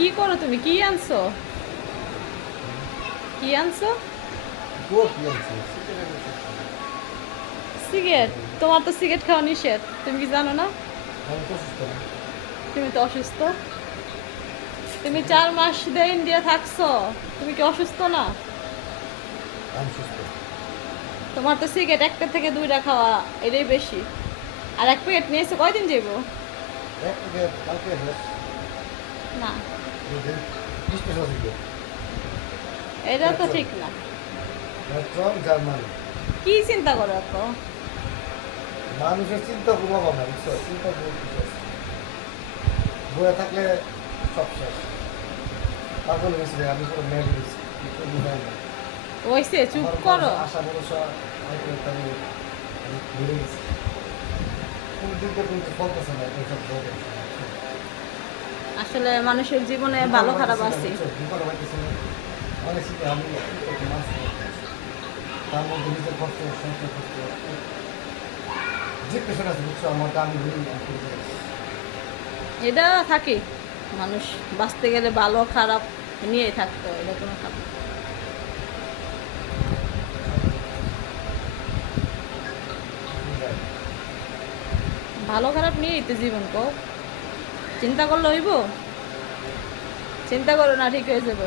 কি করো তুমি? কি আনছো? কি আনছো? সিগারেট? তোমার তো সিগারেট খাওয়া নিষেধ, তুমি কি জানো না? তুমি তো অসুস্থ। তুমি 4 মাস ধরে ইন্ডিয়া থাকছো, তুমি কি অসুস্থ না? তোমার তো সিগারেট একটা থেকে 2টা খাওয়া, এটাই বেশি। আর 1 প্যাকেট নিয়েছো, কয়দিন যাবো? না, এটা তো ঠিক না। কি চিন্তা করো এত? মানুষের চিন্তা ঘুমাবো না, বুঝছো? চিন্তা বয়ে থাকলে সব শেষ। পাগল হয়েছে, আমি পুরো মেয়ে গেছি, বুঝাই না। ওইসে চুপ করো। আশা ভরসা আমি ভুলে গেছি। কোন দিকে কিন্তু ফলতেছে না, এটা সব বলে। আসলে মানুষের জীবনে ভালো খারাপ আছে। বিপদ হইতেছে না। অনেক শীতে আমি একটু মাছ তার মধ্যে নিজের কষ্ট, সংসার কষ্ট, যে পেশন আছে, বুঝছো? আমার আমি ভুলি না। এটা থাকে, মানুষ বাঁচতে গেলে ভালো খারাপ নিয়েই থাকতে হয়, এটা কোনো খারাপ। ভালো খারাপ নিয়েই তো জীবন, কো চিন্তা করলে হইব? চিন্তা করো না, ঠিক হয়ে যাবে।